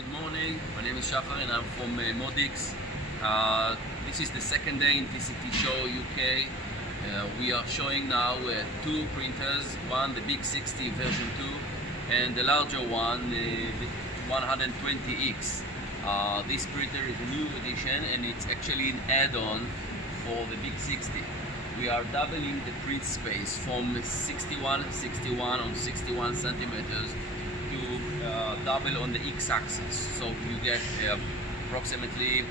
Good morning, my name is Shachar and I'm from Modix. This is the second day in TCT Show UK. We are showing now two printers, one the Big60 version 2 and the larger one, the 120X. This printer is a new edition and it's actually an add-on for the Big60. We are doubling the print space from 61 on 61 centimeters to double on the x-axis, so you get approximately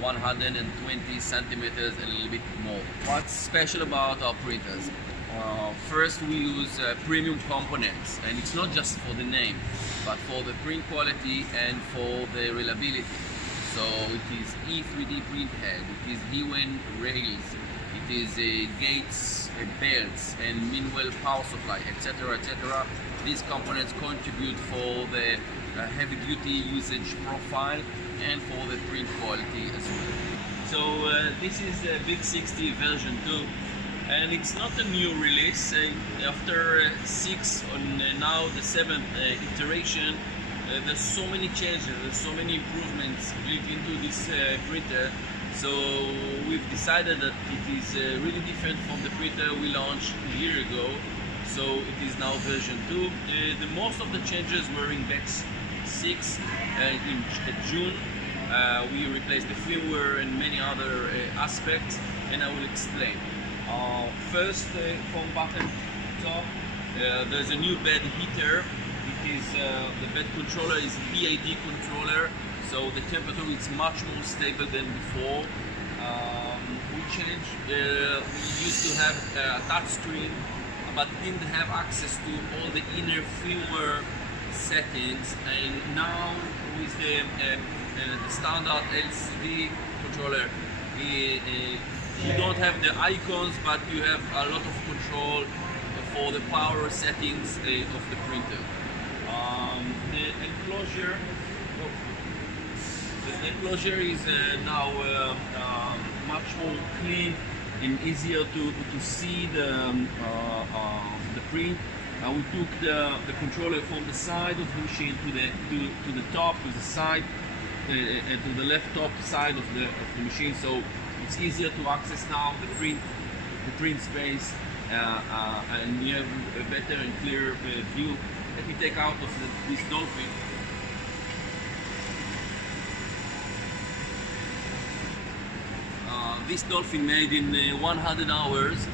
120 centimeters, a little bit more. What's special about our printers? First, we use premium components, and it's not just for the name, but for the print quality and for the reliability. So it is E3D print head, it is Hewen rails, it is gates, belts, and Minwell power supply, etc., etc. These components contribute for the heavy-duty usage profile and for the print quality as well. So this is the Big60 version 2, and it's not a new release. After 6 on now the 7th iteration, there's so many changes, there's so many improvements built into this printer. So we've decided that it is really different from the printer we launched a year ago. So it is now version 2. The most of the changes were in Bex 6 in June. We replaced the firmware and many other aspects, and I will explain. First, from bottom top, there's a new bed heater. It is the bed controller is PID controller, so the temperature is much more stable than before. We used to have a touch screen, but didn't have access to all the inner firmware settings, and now with the standard LCD controller, you don't have the icons, but you have a lot of control for the power settings of the printer. The enclosure is now much more clean and easier to see the print. We took the controller from the side of the machine to the top, to the side, and to the left top side of the machine. So it's easier to access now the print space, and you have a better and clearer view. Let me take out of this dolphin. This dolphin made in 100 hours,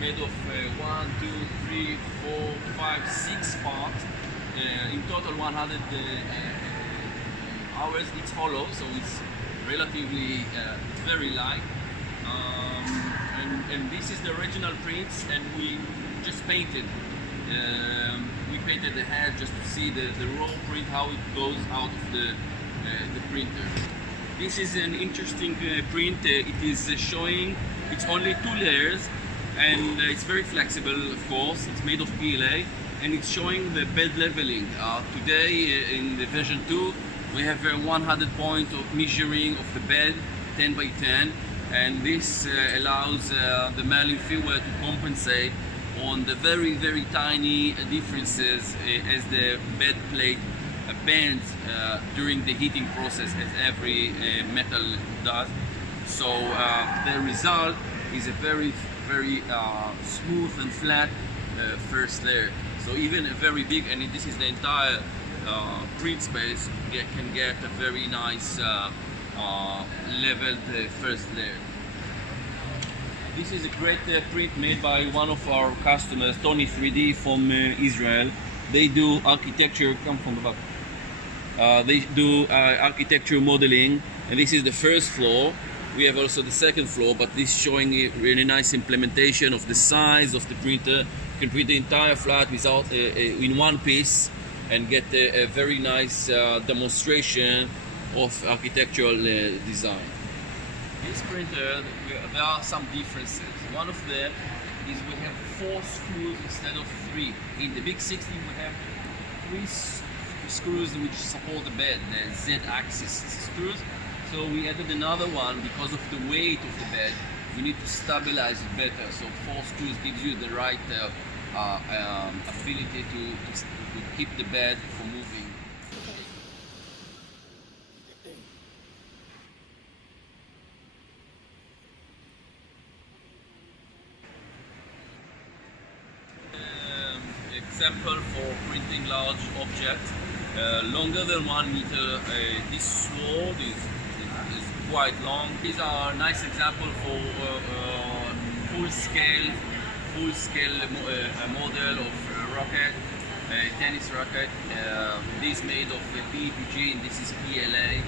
made of 1, 2, 3, 4, 5, 6 parts. In total 100 hours. It's hollow, so it's relatively very light. And this is the original prints, and we just painted. We painted the head just to see the raw print, how it goes out of the printer. This is an interesting print. It is showing, it's only 2 layers, and it's very flexible, of course. It's made of PLA, and it's showing the bed leveling. Today in the version 2, we have a 100 point of measuring of the bed, 10 by 10, and this allows the manual firmware to compensate on the very, very tiny differences as the bed plate bends during the heating process, as every metal does. So the result is a very, very smooth and flat first layer. So even a very big, and this is the entire print space, can get a very nice leveled first layer. This is a great print made by one of our customers, Tony 3D from Israel. They do architecture, come from the back. They do architecture modeling, and this is the first floor. We have also the second floor, but this is showing a really nice implementation of the size of the printer. You can print the entire flat without in one piece and get a very nice demonstration of architectural design. This printer, there are some differences. One of them is we have 4 screws instead of 3. In the Big60 we have 3 screws which support the bed, the Z-axis screws. So we added another one because of the weight of the bed. We need to stabilize it better. So 4 screws gives you the right ability to keep the bed from moving. example for printing large objects, longer than 1 meter. This sword is quite long. These are nice example for full-scale model of rocket, tennis racket. This made of PETG and this is PLA.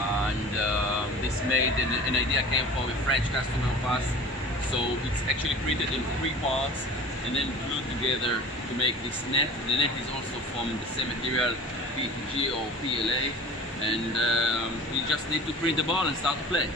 And this made an idea came from a French customer of us. So it's actually printed in 3 parts and then glued together to make this net. The net is also from the same material, PETG or PLA, and we just need to print the ball and start to play.